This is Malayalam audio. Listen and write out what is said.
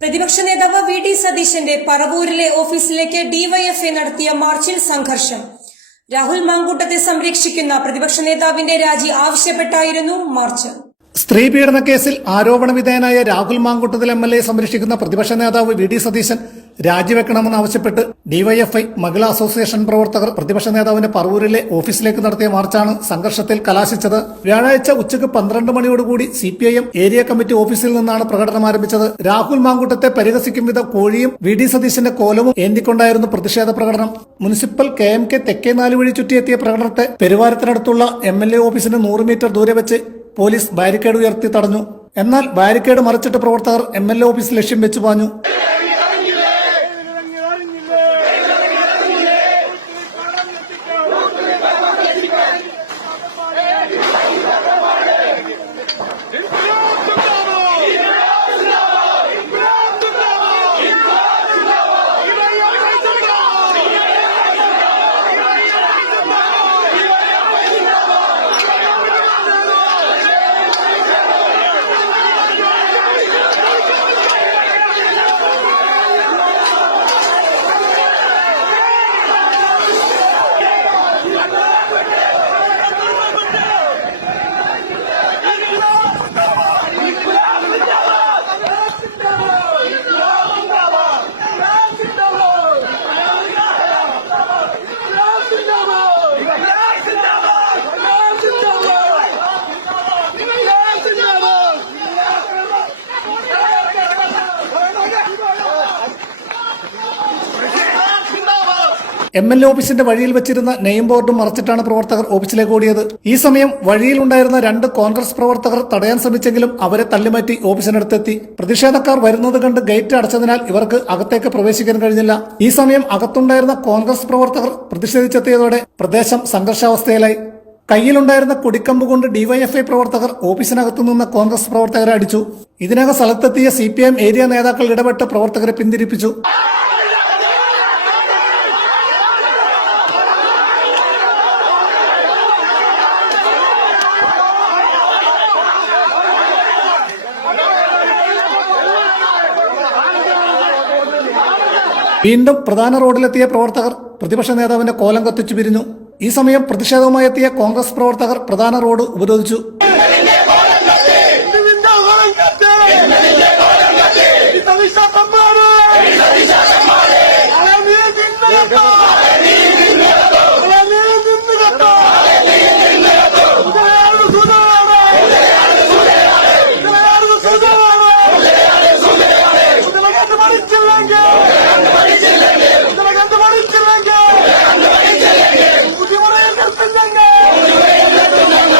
പ്രതിപക്ഷ നേതാവ് വി ഡി സതീശന്റെ പറവൂരിലെ ഓഫീസിലേക്ക് ഡിവൈഎഫ്ഐ നടത്തിയ മാർച്ചിൽ സംഘർഷം. രാഹുൽ മാങ്കൂട്ടത്തെ സംരക്ഷിക്കുന്ന പ്രതിപക്ഷ നേതാവിന്റെ രാജി ആവശ്യപ്പെട്ടായിരുന്നു മാർച്ച്. സ്ത്രീ പീഡന കേസിൽ ആരോപണ വിധേയനായ Rahul Mankoottathil M L A സംരക്ഷിക്കുന്ന പ്രതിപക്ഷ നേതാവ് വി ഡി സതീശൻ രാജിവെക്കണമെന്നാവശ്യപ്പെട്ട് ഡിവൈഎഫ്ഐ മഹിളാ അസോസിയേഷൻ പ്രവർത്തകർ പ്രതിപക്ഷ നേതാവിന്റെ പറവൂരിലെ ഓഫീസിലേക്ക് നടത്തിയ മാർച്ചാണ് സംഘർഷത്തിൽ കലാശിച്ചത്. വ്യാഴാഴ്ച ഉച്ചയ്ക്ക് പന്ത്രണ്ട് മണിയോടുകൂടി C P I M area committee ഓഫീസിൽ നിന്നാണ് പ്രകടനം ആരംഭിച്ചത്. രാഹുൽ മാങ്കുട്ടത്തെ പരിഹസിക്കും വിധ കോഴിയും വി ഡി സതീശന്റെ കോലവും ഏന്തിക്കൊണ്ടായിരുന്നു പ്രതിഷേധ പ്രകടനം. മുനിസിപ്പൽ കെ എം കെ തെക്കേ നാല് വഴി ചുറ്റിയെത്തിയ പ്രകടനത്തെ പെരുവാരത്തിനടുത്തുള്ള എം എൽ എ ഓഫീസിന് നൂറ് മീറ്റർ ദൂരെ വെച്ച് പോലീസ് ബാരിക്കേഡ് ഉയർത്തി തടഞ്ഞു. എന്നാൽ ബാരിക്കേഡ് മറിച്ചിട്ട് പ്രവർത്തകർ എം എൽ എ ഓഫീസ് ലക്ഷ്യം വെച്ചു പാഞ്ഞു. എം എൽ എ ഓഫീസിന്റെ വഴിയിൽ വെച്ചിരുന്ന നെയിം ബോർഡും മറച്ചിട്ടാണ് പ്രവർത്തകർ ഓഫീസിലേക്ക് ഓടിയത്. ഈ സമയം വഴിയിലുണ്ടായിരുന്ന രണ്ട് കോൺഗ്രസ് പ്രവർത്തകർ തടയാൻ ശ്രമിച്ചെങ്കിലും അവരെ തള്ളിമാറ്റി ഓഫീസിനടുത്തെത്തി. പ്രതിഷേധക്കാർ വരുന്നത് കണ്ട് ഗേറ്റ് അടച്ചതിനാൽ ഇവർക്ക് അകത്തേക്ക് പ്രവേശിക്കാൻ കഴിഞ്ഞില്ല. ഈ സമയം അകത്തുണ്ടായിരുന്ന കോൺഗ്രസ് പ്രവർത്തകർ പ്രതിഷേധിച്ചെത്തിയതോടെ പ്രദേശം സംഘർഷാവസ്ഥയിലായി. കയ്യിലുണ്ടായിരുന്ന കൊടിക്കമ്പ് കൊണ്ട് ഡിവൈഎഫ്ഐ പ്രവർത്തകർ ഓഫീസിനകത്തു നിന്ന് കോൺഗ്രസ് പ്രവർത്തകരെ അടിച്ചു. ഇതിനകം സ്ഥലത്തെത്തിയ സി ഏരിയ നേതാക്കൾ ഇടപെട്ട് പ്രവർത്തകരെ പിന്തിരിപ്പിച്ചു. വീണ്ടും പ്രധാന റോഡിലെത്തിയ പ്രവർത്തകർ പ്രതിപക്ഷ നേതാവിന്റെ കോലം കത്തിച്ചു പിരിഞ്ഞു. ഈ സമയം പ്രതിഷേധവുമായി എത്തിയ കോൺഗ്രസ് പ്രവർത്തകർ പ്രധാന റോഡ് ഉപരോധിച്ചു. What Kemal'in kirlen get?